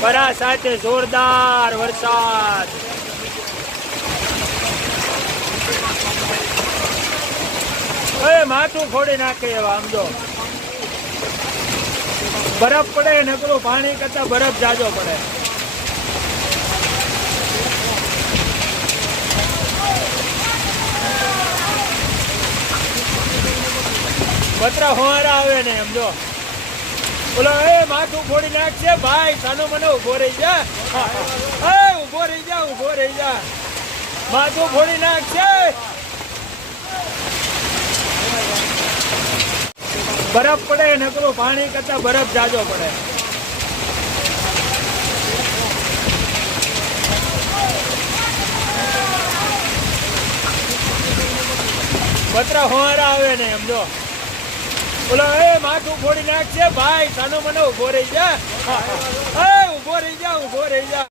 પરા સાથે જોરદાર વરસાદ. માથું ફોડી નાખે એવા, આમ જો. બરફ પડે, નકરું પાણી કરતા બરફ જાજો પડે. પતરા હોવારા આવે ને એમ જો. બોલો એ, માથું ફોડી નાખશે ભાઈ, સાનો મને ઊભો રહી જા. એ, ઊભો રહી જા, ઊભો રહી જા. માથું ફોડી નાખશે બરફ પડે, નકરું પાણી કરતા બરફ જાજો પડે. પતરા હોરા આવે ને એમ જો. બોલો માથું ફોડી નાખશે ભાઈ, સાનો મને ઊભો રહી જા. ઊભો રહી જા, ઊભો રહી જા.